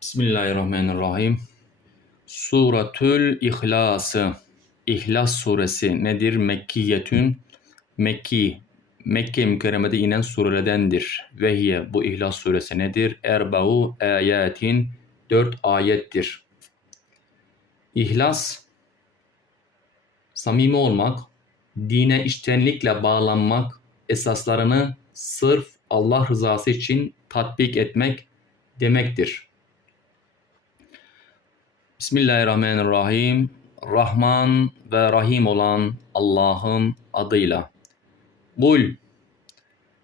Bismillahirrahmanirrahim. Suratül İhlası. İhlas suresi nedir? Mekkiyetün. Mekki. Mekke mükerremede inen surelerdendir. Ve hiye bu İhlas suresi nedir? Erba'u ayatin. Dört ayettir. İhlas, samimi olmak, dine içtenlikle bağlanmak, esaslarını sırf Allah rızası için tatbik etmek demektir. Bismillahirrahmanirrahim. Rahman ve Rahim olan Allah'ın adıyla. Kul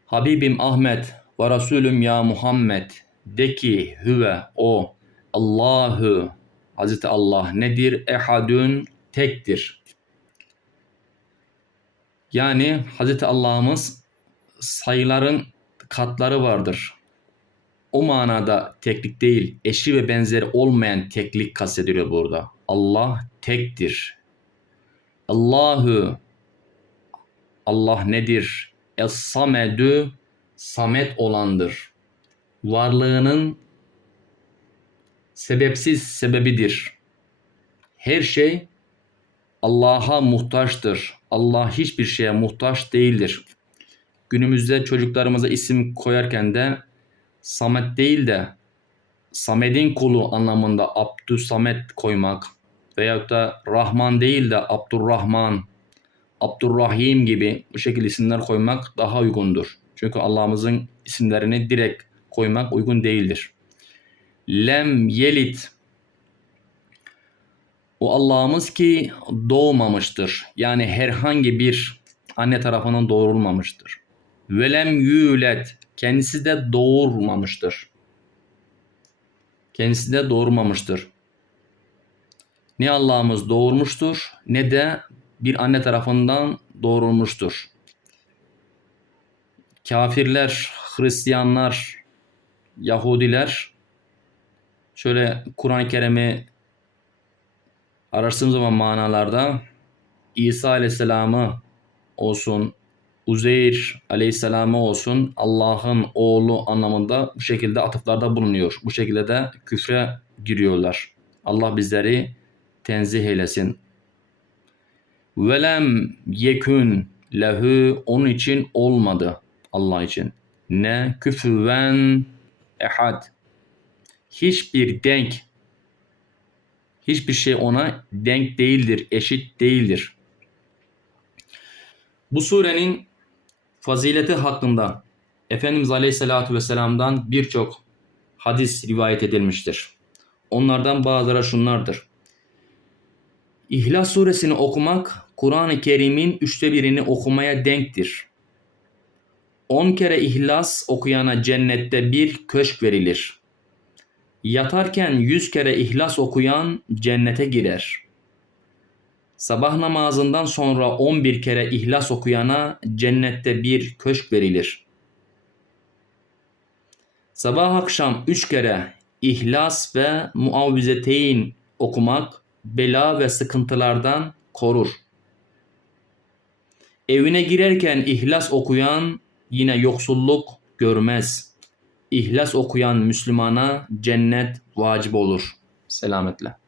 Habibim Ahmet ve Resulüm ya Muhammed de ki hüve o Allahu Hazreti Allah nedir? Ehadün tektir. Yani Hazreti Allah'ımız sayıların katları vardır. O manada teklik değil, eşi ve benzeri olmayan teklik kastediliyor burada. Allah tektir. Allahu Allah nedir? Es-samedü samet olandır. Varlığının sebepsiz sebebidir. Her şey Allah'a muhtaçtır. Allah hiçbir şeye muhtaç değildir. Günümüzde çocuklarımıza isim koyarken de Samet değil de Samed'in kulu anlamında Abdü Samet koymak veyahut da Rahman değil de Abdurrahman, Abdurrahim gibi bu şekilde isimler koymak daha uygundur. Çünkü Allah'ımızın isimlerini direkt koymak uygun değildir. Lem yelit o Allah'ımız ki doğmamıştır. Yani herhangi bir anne tarafından doğurulmamıştır. Velem yület kendisi de doğurmamıştır. Kendisi de doğurmamıştır. Ne Allah'ımız doğurmuştur ne de bir anne tarafından doğurulmuştur. Kafirler, Hristiyanlar, Yahudiler şöyle Kur'an-ı Kerim'i ararsınız zaman manalarda İsa Aleyhisselam'ı olsun, Uzeyr Aleyhisselam'ı olsun Allah'ın oğlu anlamında bu şekilde atıflarda bulunuyor. Bu şekilde de küfre giriyorlar. Allah bizleri tenzih eylesin. Velem yekün lehu onun için olmadı Allah için. Ne küfüven ehad. Hiçbir denk hiçbir şey ona denk değildir, eşit değildir. Bu surenin fazileti hakkında Efendimiz Aleyhisselatü Vesselam'dan birçok hadis rivayet edilmiştir. Onlardan bazıları şunlardır. İhlas suresini okumak Kur'an-ı Kerim'in üçte birini okumaya denktir. On kere İhlas okuyana cennette bir köşk verilir. Yatarken yüz kere İhlas okuyan cennete girer. Sabah namazından sonra on bir kere İhlas okuyana cennette bir köşk verilir. Sabah akşam üç kere İhlas ve Muavvizeteyn okumak bela ve sıkıntılardan korur. Evine girerken İhlas okuyan yine yoksulluk görmez. İhlas okuyan Müslümana cennet vacip olur. Selametle.